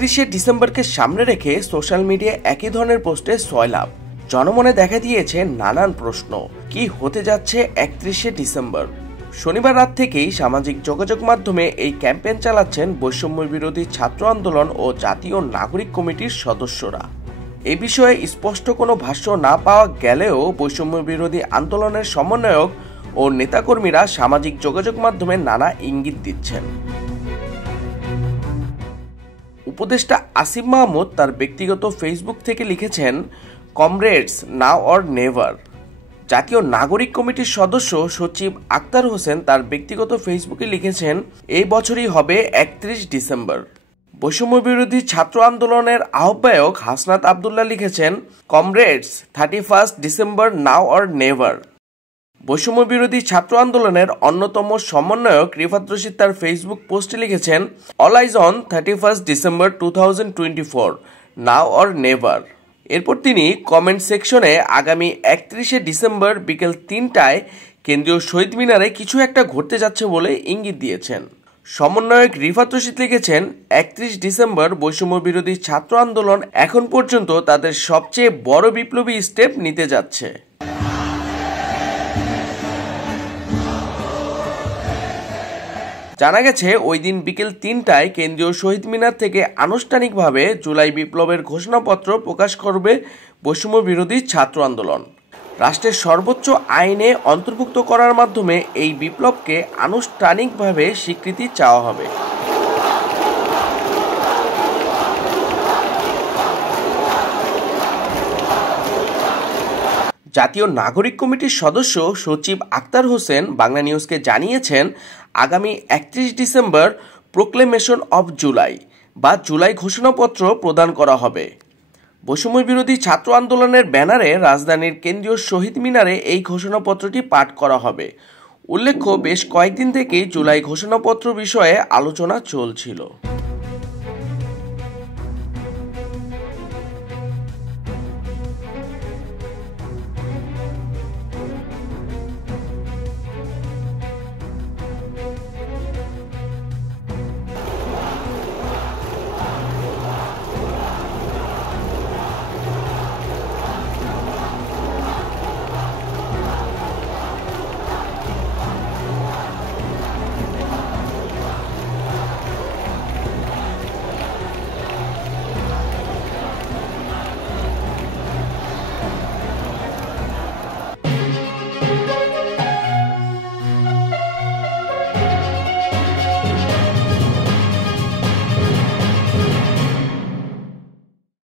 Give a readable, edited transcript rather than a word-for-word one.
31শে ডিসেম্বরকে সামনে রেখে সোশ্যাল মিডিয়ায় একই ধরনের পোস্টে সয়লাব। জনমনে দেখা দিয়েছে নানান প্রশ্ন, কি হতে যাচ্ছে 31শে ডিসেম্বর। শনিবার রাত থেকেই সামাজিক যোগাযোগ মাধ্যমে এই ক্যাম্পেইন চালাচ্ছেন বৈষম্য বিরোধী ছাত্র আন্দোলন ও জাতীয় নাগরিক কমিটির সদস্যরা। এ বিষয়ে স্পষ্ট কোনো ভাষ্য না পাওয়া গেলেও বৈষম্য বিরোধী আন্দোলনের সমন্বয়ক ও নেতাকর্মীরা সামাজিক যোগাযোগ মাধ্যমে নানা ইঙ্গিত দিচ্ছেন। উপদেষ্টা আসিফ মাহমুদ তার ব্যক্তিগত ফেসবুক থেকে লিখেছেন, কমরেডস নাও অর নেভার। জাতীয় নাগরিক কমিটির সদস্য সচিব আক্তার হোসেন তার ব্যক্তিগত ফেসবুকে লিখেছেন, এই বছরই হবে 31 ডিসেম্বর। বৈষম্য বিরোধী ছাত্র আন্দোলনের আহ্বায়ক হাসনাত আবদুল্লাহ লিখেছেন, comrades 31 December now or never. বৈষম্য বিরোধী ছাত্র আন্দোলনের অন্যতম সমন্বয়ক রিফাত রশিদ তার ফেসবুক পোস্টে লিখেছেন, all eyes on 31 December 2024 now or never. এরপর তিনি কমেন্ট সেকশনে আগামী 31শে ডিসেম্বর বিকেল 3টায় কেন্দ্রীয় শহীদ মিনারে কিছু একটা ঘটতে যাচ্ছে বলে ইঙ্গিত দিয়েছেন। সমন্বয়ক রিফাত রশিদ লিখেছেন, 31 ডিসেম্বর বৈষম্য বিরোধী ছাত্র আন্দোলন এখন পর্যন্ত তাদের সবচেয়ে বড় বিপ্লবী স্টেপ নিতে যাচ্ছে। জানা গেছে ওই দিন বিকেল 3টায় কেন্দ্রীয় শহীদ মিনার থেকে আনুষ্ঠানিকভাবে জুলাই বিপ্লবের ঘোষণাপত্র প্রকাশ করবে বৈষম্য বিরোধী ছাত্র আন্দোলন। রাষ্ট্রের সর্বোচ্চ আইনে অন্তর্ভুক্ত করার মাধ্যমে এই বিপ্লবকে আনুষ্ঠানিকভাবে স্বীকৃতি চাওয়া হবে। জাতীয় নাগরিক কমিটির সদস্য সচিব আক্তার হোসেন বাংলা নিউজকে জানিয়েছেন, আগামী 31 ডিসেম্বর প্রোক্লেমেশন অব জুলাই বা জুলাই ঘোষণাপত্র প্রদান করা হবে। বৈষম্য বিরোধী ছাত্র আন্দোলনের ব্যানারে রাজধানীর কেন্দ্রীয় শহীদ মিনারে এই ঘোষণাপত্রটি পাঠ করা হবে। উল্লেখ্য, বেশ কয়েকদিন থেকেই জুলাই ঘোষণাপত্র বিষয়ে আলোচনা চলছিল।